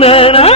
na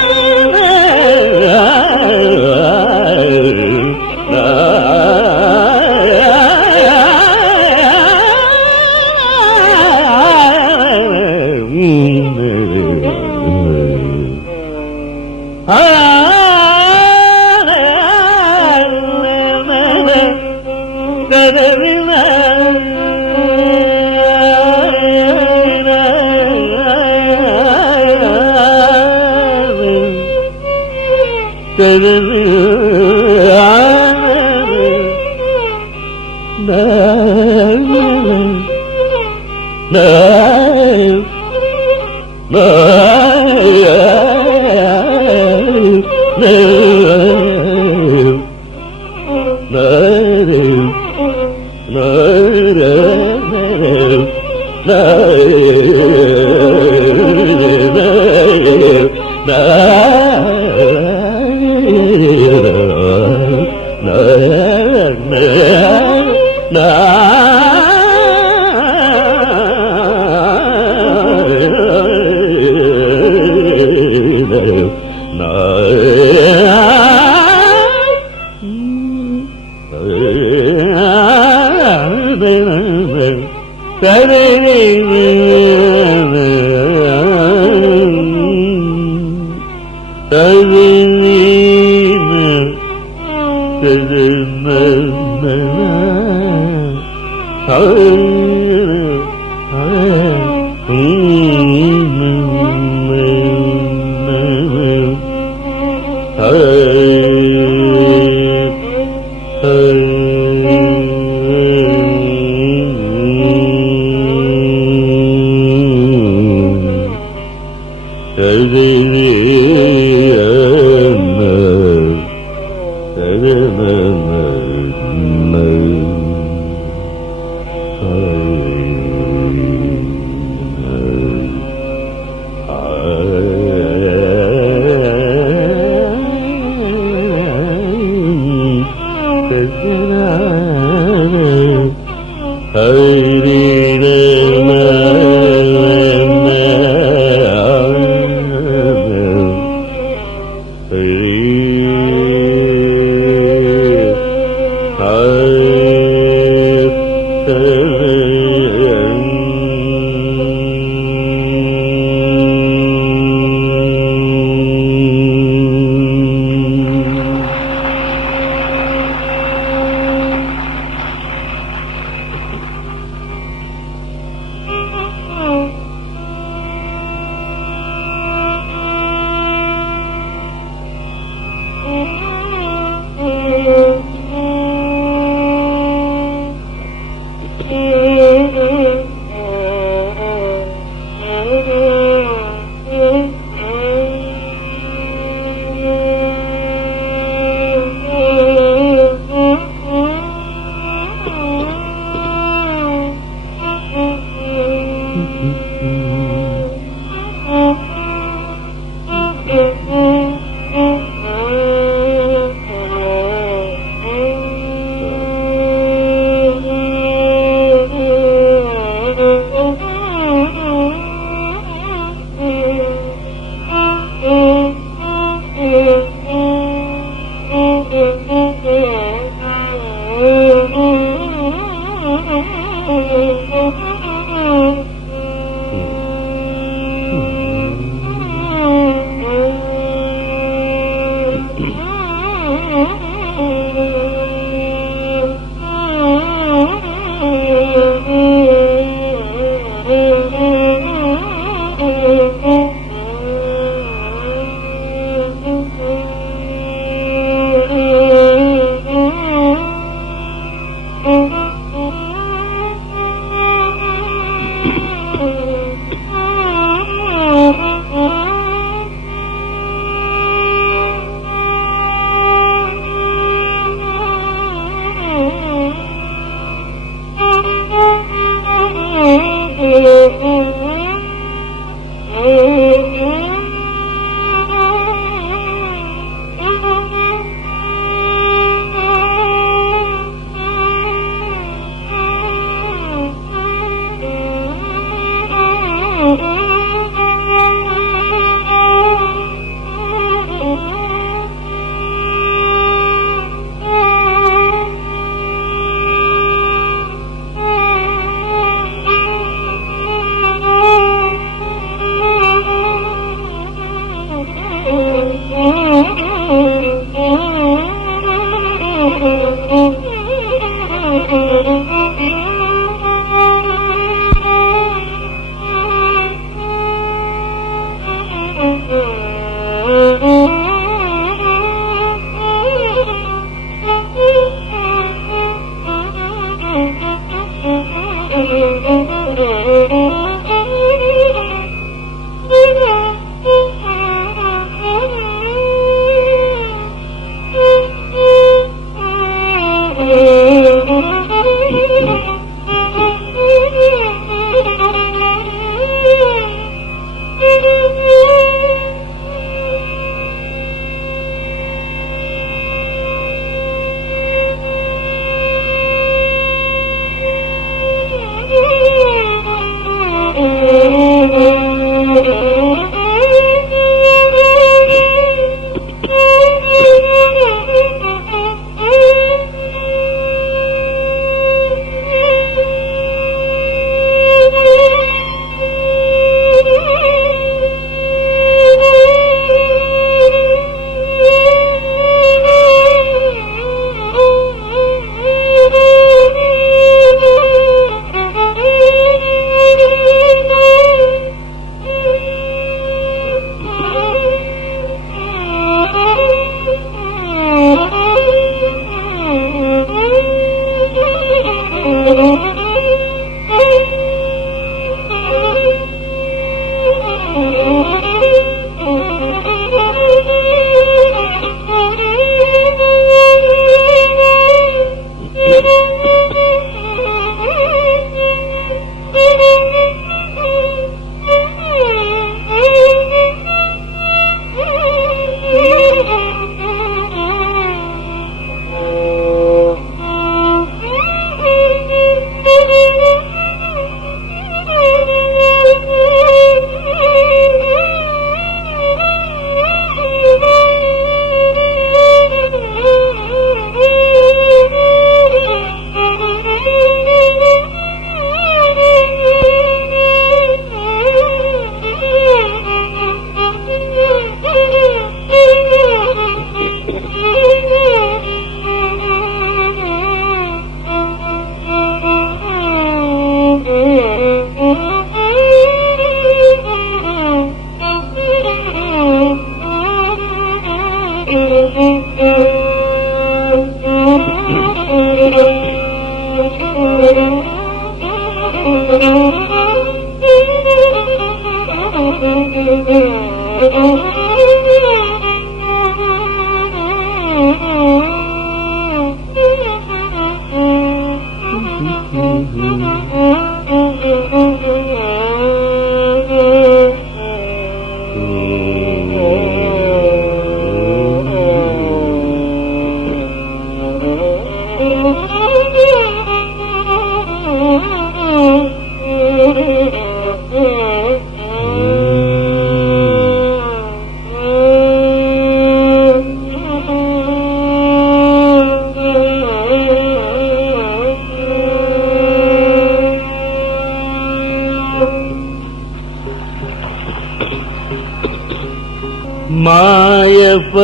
మాయప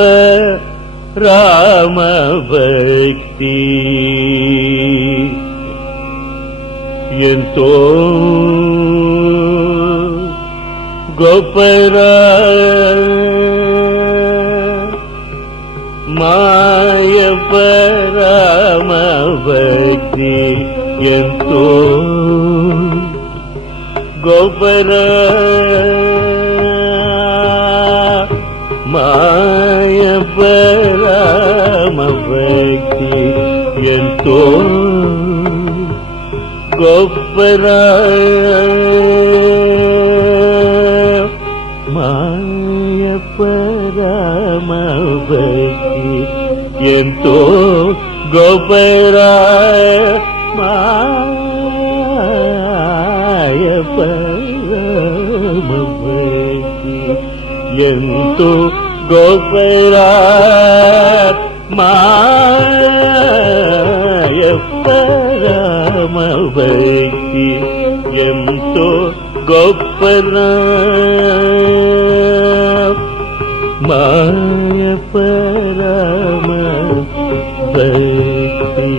రామ భక్తి ఎంతో గొప్పరా మాయప రామ భక్తి ఎంతో గొప్పరా మాయప రామ భక్తి ఎంతో గొప్పరా మాయప రామ భక్తి ఎంతో గొప్పరా మాయప రామ భక్తి ఎంతో గొప్పరా మాయప రామ భక్తి ఎంతో గొప్పరా మాయప రామ భక్తి.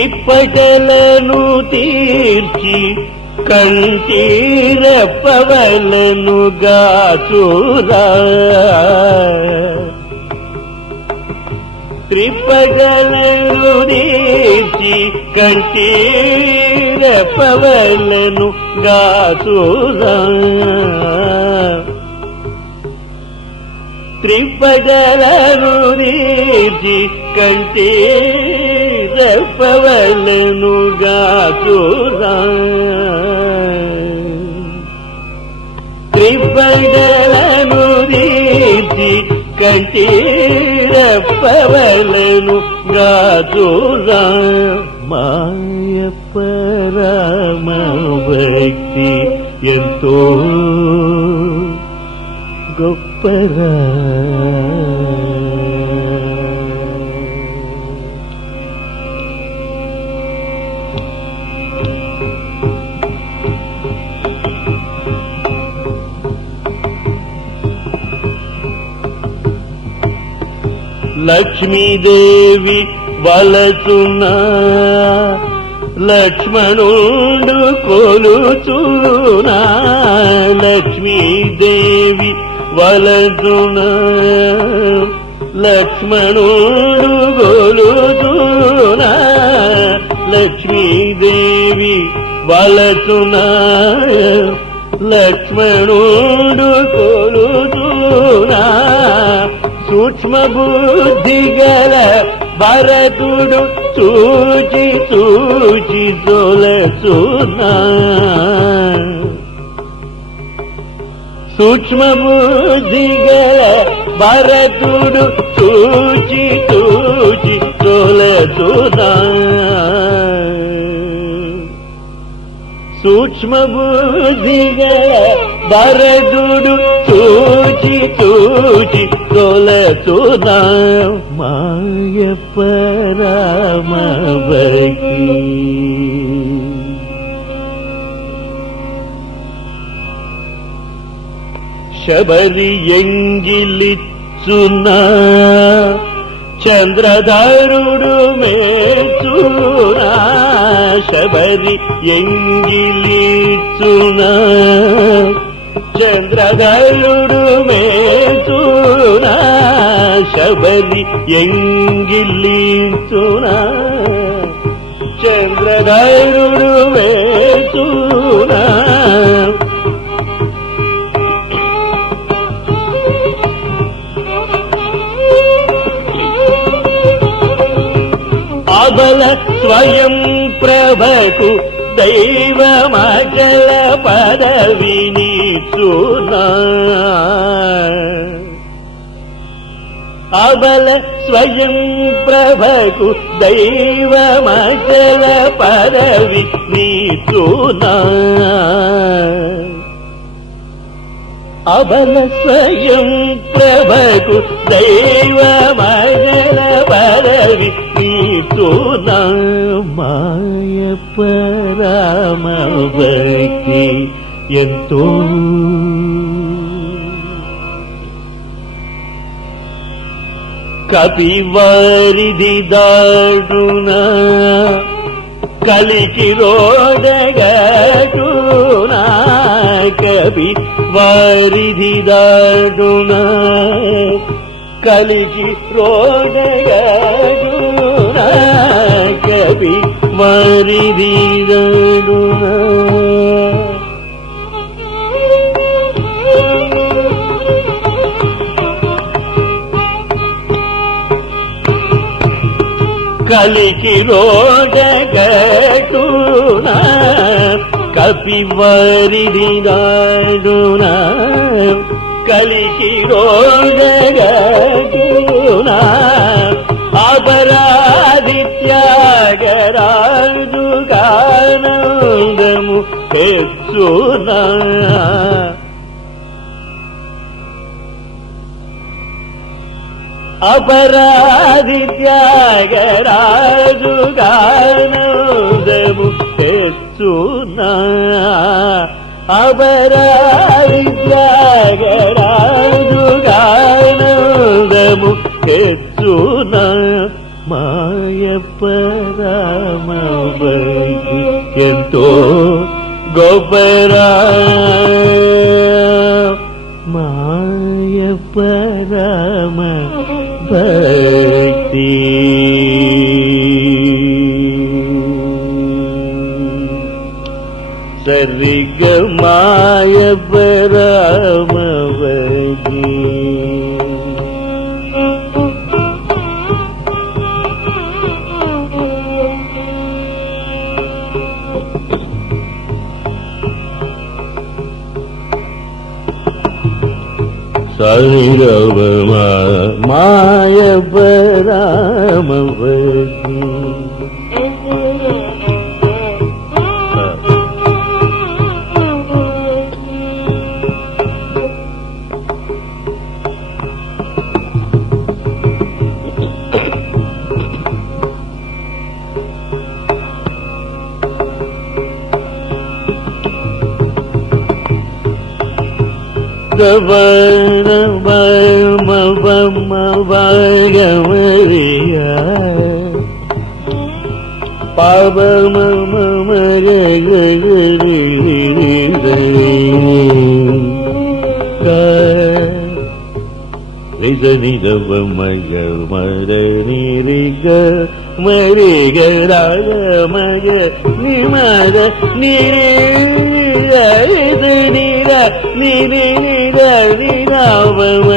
త్రిపటలను తీర్చి కంఠీరపవలను గాచురా త్రిపటలను తీర్చి కంఠీరపవలను గాచురా త్రిపటలను తీర్చి కంఠీరపవలను గాచురా త్రిపటలను తీర్చి కంఠీరపవలను గాచురా మాయప రామ భక్తి ఎంతో గొప్పరా లక్ష్మీదేవి వలచున లక్ష్మణుడు కొలుచునా లక్ష్మీదేవి వలచున లక్ష్మణుడు కొలుచునా లక్ష్మీదేవి వలచున లక్ష్మణుడు కొలుచునా సూక్ష్మ బుద్ధి గల భరతుడు చూచి చూచి తొలచునా సూక్ష్మ బుద్ధి గల భరతుడు చూచి చూచి తొలచునా సూక్ష్మ బుద్ధి గల భరతుడు చూచి చూచి తొలచునా మాయప రామ భక్తి శబరి ఎంగిలిచ్చునా చంద్రధరుడు మేచునా శబరి ఎంగిలిచ్చునా చంద్రధరుడు మేచునా శబరి ఎంగిలిచ్చునా చంద్రధరుడు మేచునా అబల స్వయం ప్రభకు దైవమచల పదవిని చూనా అబల స్వయం ప్రభకు దైవమచల పదవి నీతునా అబల స్వయం ప్రభకు దైవమచల పదవి నీతునా మాయ పరమ భక్తి ఎంతో కపివారిది దాడున కలికి రోడగటున కవి వారిది దాడున కలికి రోడగటున కవి వారిది దాడున కలికి రోడగటున కపివారిది దాడున కలికి రోడగటున అపరాధిత్యాగరాజు గానందము పెచ్చున అపరాధిత్యాగరాజు గానందము తెచ్చునా అపరాధిత్యాగరాజు గానందము తెచ్చునా మాయప్ప రామ ఎంతో గొప్పరా మాయప్ప రామ భక్తి సరిగ మాయప్ప రామ భక్తి సరిగమ మాయప్ప రామ భక్తి గమరియా నిజవ మగ మర నిరిగ మరిగ రాగ మగ నిమర నిర నిర నిర నిరవమ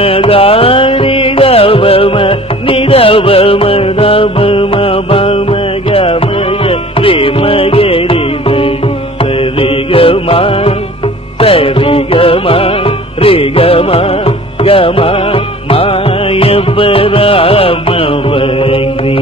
నిరవమ నిరవమ రవమ బమ గమయ రిమగ రిగమ సరిగమ రిగమ గమ మాయప్ప రామ భక్తి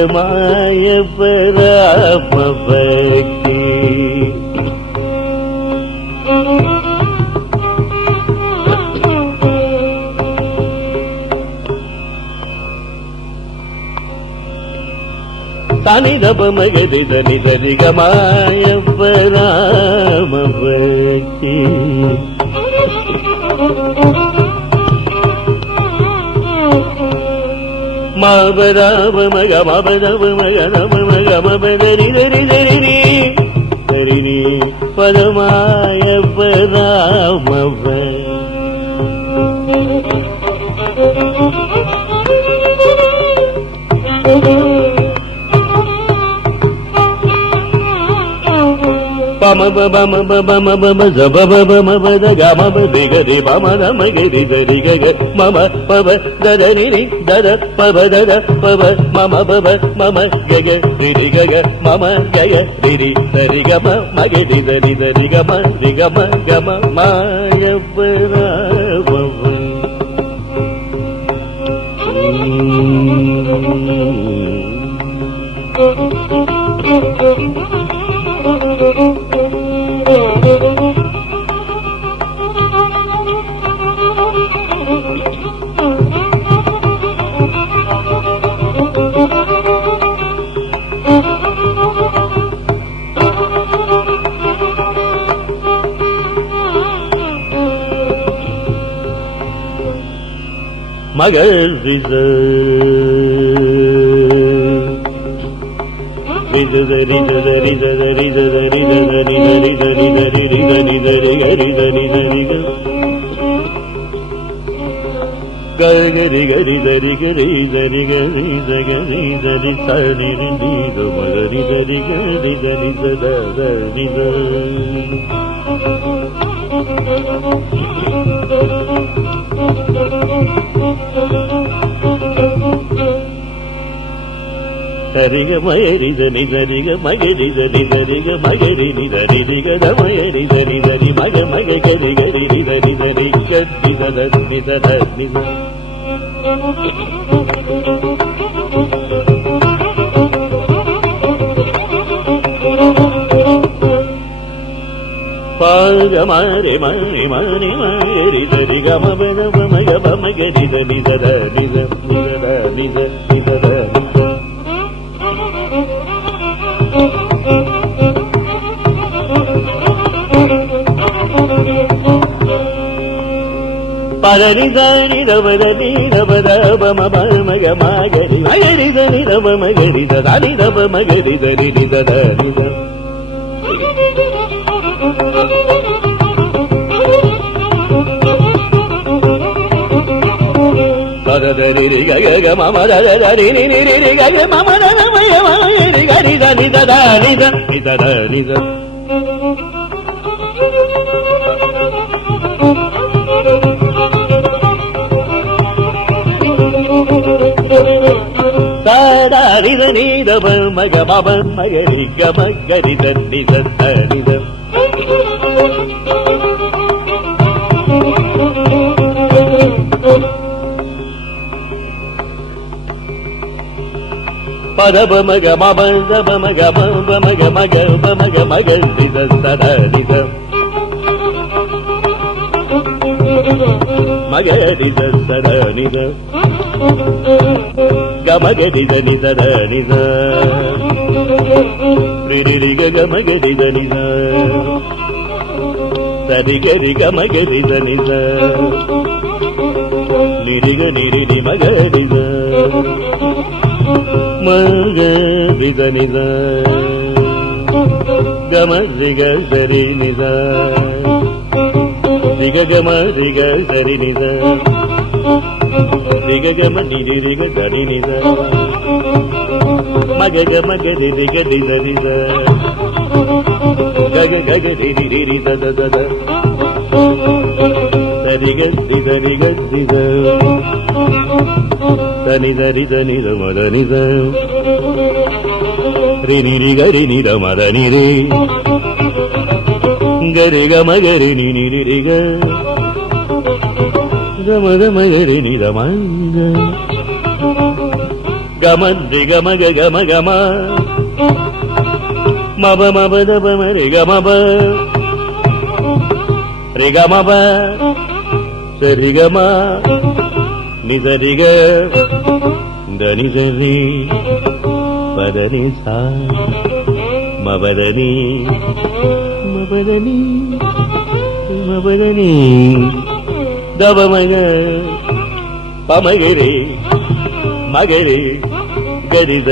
సరిగమాయప్ప రామ భక్తి தனி தப மகரி தனி தரி கமாயப்ப ராம பக்தி மபதாப மக மபதப மக நப மக மபதரி தரி தரி தரி பரமாயப்ப ராம பம பம பம பம ஜப பம பத கம பதி கதி பம தம கதி தரி கக மம பவ ததரி தத பவ தத பவ மம பவ மம கக ரி கக மம கய ரி தரி கம மகதி தரி தரி கம ரி கம கம மாயப்பராவ மகள் ரித ரிதரி தரி தரி தரி தரி தரி தரி தரி தரி தரி ஹரி தரி தரி கரி கரி தரி கரி தரி கரி தரி தரி தரி நீத மகரி தரி கரி தரி தரி சரிக மயரி தனி சரிக மகரி தனி சரிக மகரி நிதரி நிகத மயரி தனி தனி மக மக கரி கரி நிதரி தனி கட்டி தத நிதத நித பாக மாறி மாறி மாறி மாறி தரி கம பத மக மகரி தனி தத நித நிதத நித நிதத பதனி தானி ரவத நீரவத பம மக மகரி மகரி தனி ரவ மகரி தனி ரவ மகரி தனி நிதத நித பதரி கக மம தரி நிரி கக மம தன மய மகரி கரி தனி தத நித நிதத நித தாரித நீத மக மம மகரி கம கரி தனி தத நித பதப மக மப தப மக மப மக மக மக மக நித சத நித மக நித சத நித கமக நித நித நித ரிரி கமக நித நித சரி கரி கமக நித நித நிரிக நிரி மக நித மக நித நித கம ரிக சரி நித ரிக கம ரிக சரி நித ரிக கம நிரி ரிக சரி நித மக கம கரி ரிக நித நித கக கக ரிரி ரிரி தத தத சரிக நித ரிக நித தனி தரி தனி மத நித ரினி ரிகரி நித மத நிரி கரி கமகரி நினி ரிக கமத மகரி நித மங்க கமந்தி கமக கம கம மப மப தப மரி கமப ரி கமப சரி கம நிதரிக தனி சரி పదని సా మబదని మబదని మబదని దవమగ పమగరి మగరి గరిద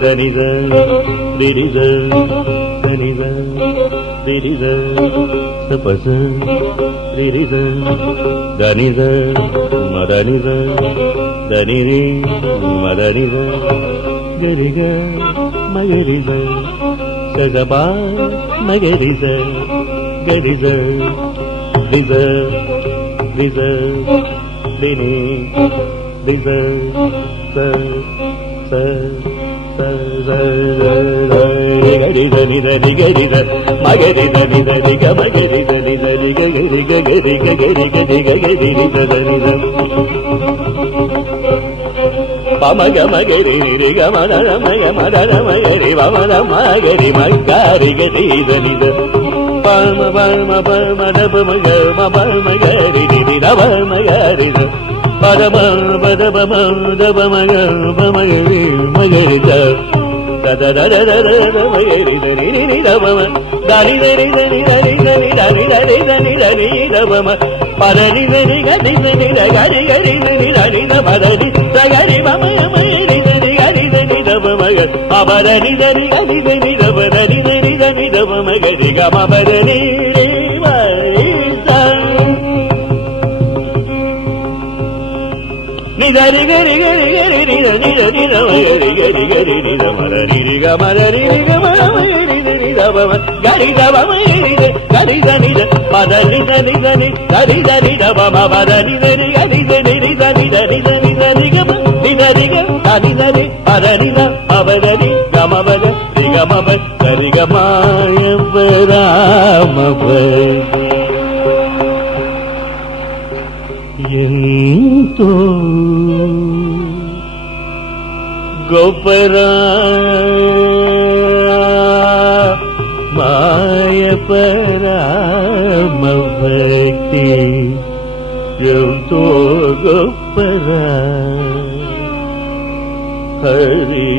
సనిద రిరిద సనిద రిరిద సపస రిరిద దనిద మదనిద దనిరి మదనిద గరిగ మగరిద సగబా మగరిద గరిద రిద రిద రిని రిద స స స గరిద నిద నిగరిద మగరిద నిద నిగ మగరిద నిద నిగ గరిగ గరిగ గరిగ నిగ గరిగ నిద పమగ మగరి రిగ మదర మగ మదర మగరి వమద మగరి మగారి గరిద నిద పమ పమ పమ దప మగ మప మగరి నిద మగరి పదమ పదమ దప మగ పమగరి మగరి దద దద దద మగరి దని ని దమ దని దని దని దని దని దని దని దని దని దమ పదని దని గని దని గరి గరి దని దని పదని సగరి మమ మగరి దని గరి దని దమ మగ పదని దని గని దని దమ దని దని దని దమ మగరి గమ పదని నిదరి గరి గరి గరి నిద నిద నిద మగరి గరి గరి నిద మదరి నిగ మదరి నిగ మగరి నిద బమ గరి దమ మగరి గరి దని పదని దని దని గరి దని దమ పదని దని గరి దని నిద నిద నిద నిద నిగ నిద నిగ దని దని పదని ద పదని గమ బద నిగ మబ గరి గమాయ రామ ఎంతో గొప్పరా మాయ పరామ భక్తి ఎంతో గొప్పరా హరి